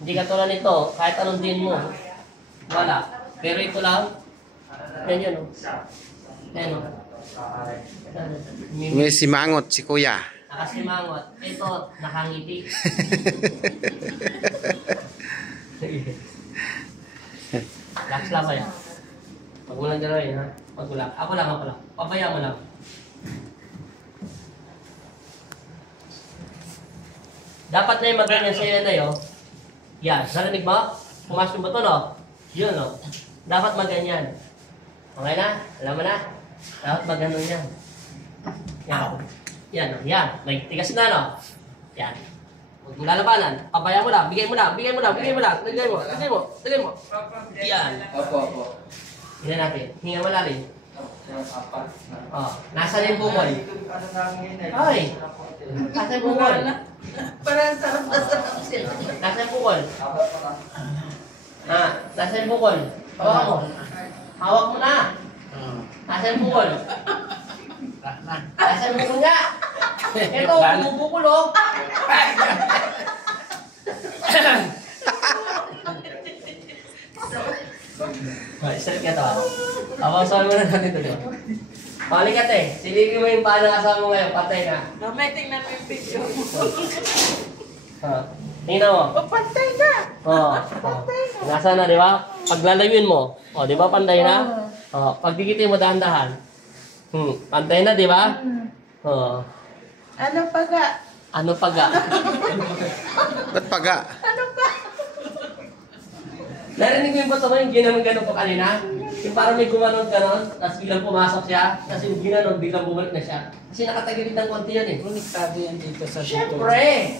Hindi katulad nito, kahit anong din mo, wala. Pero ito lang, yan yun, oh. Yan, oh. May simangot si kuya. Nakasimangot. Ito, nakangiti. Relax lang kaya. Pag mo lang gano'n, ha? Pag mo lang. Ako lang. Pabaya mo lang. Dapat na yung mag-ganyan sa'yo na yun. Yan. Narinig mo? Pumasok mo ito, no? Yun, no? Dapat mag-ganyan. Okay na? Alam mo na? Dapat mag-ganon yan. Yan. Yan. May tigas na, no? Yan. Huwag mo lalabanan. Pabaya mo lang. Bigay mo lang. Lagay mo. Yan. Opo. Hinga natin. Hinga malalim. Oh, nasaan yung bukol? Ay! Nasaan yung bukol? Parang sarap na sarap sila. Nasaan yung bukol? Nasaan yung bukol? Hawak mo. Hawak mo na. Nasaan yung bukol? Nasaan yung bukol nga? Ito, bumubukol, oh. Straight ka to, ah. Awasaw mo na natin ito. Balik ka, te. Silipin mo yung paa ng asawa mo ngayon. Patay na. Mamay, tingnan mo yung picture mo. Tingnan mo. Pantay na! Pantay na. Nasa na, di ba? Paglalayuin mo. O, di ba pantay na? O, pagdikitin mo dahan-dahan. Pantay na, di ba? O. Ano pa ga? Ano pa ga? Ba't paga? Ano pa? Narinig mo yung bato mo yung ginanon ko kanina? Yung parang may gumanon-ganon, tapos biglang pumasok siya, tapos yung ginanon, biglang bumalik na siya. Kasi nakatagilid ng konti yan, eh. Konektado yan dito sa Siyempre!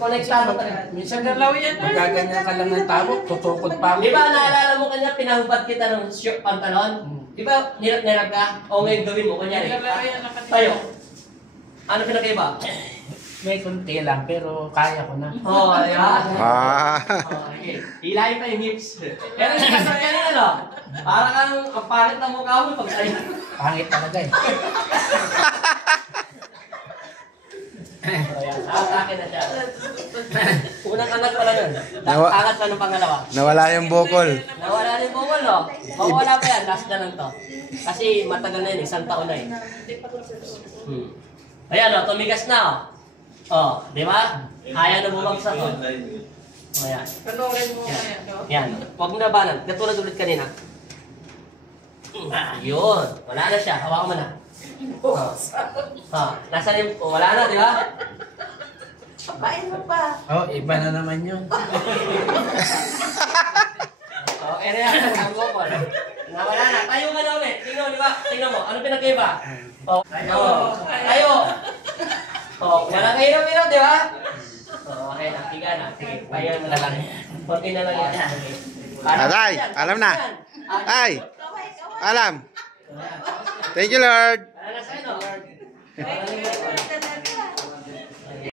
Konektado ka rin. Minsan Galaw yan, ah. magaganyan ka lang ng tabo, tutukod pa. Di ba, naalala mo kanya, pinahubad kita ng short pantalon? Di ba, nirap ka? O ngayon gawin mo, kunyari. Galaw yan, Tayo. Ano pinakaiba? May kunti lang, pero kaya ko na. Oo, di ba? Ah. Hilahin pa yung hips. Pero yung kasap ka na, no? Para kang ang pangit na mukha mo pag tayo. Pangit talaga eh. Ayan, akin na siya. Unang anak pa lang yun. Nawa- Angat pa ng pangalawa. Nawala yung bukol. Nawala rin bukol, no? Mawala pa yan, last na lang to. Kasi matagal na yun, isang taon na yun. Ayan, no, tumigas na, oh. Oh, di ba? Kaya na bumagsak, oh. Ayan. Panoorin mo ngayon, no? Yan. Huwag mo labanan. Katulad ulit kanina. Yun. Wala na siya. Hawakan mo na. Nasaan yung... wala na, di ba? Papain mo pa. Oh, iba na naman yun. Ere yan. Ang gopol. Nawala na. Tayo ka na ulit. Tingnan mo, di ba? Tingnan mo. Ano pinagkaiba? Tayo. Walang kahirap-hirap, di ba? Okay na. Tiga na. Sige. Payan mo na lang. Kunti na lang yan. Aray, alam na. Ay, alam. Thank you, Lord. Wala na sa'yo, no? Thank you, Lord.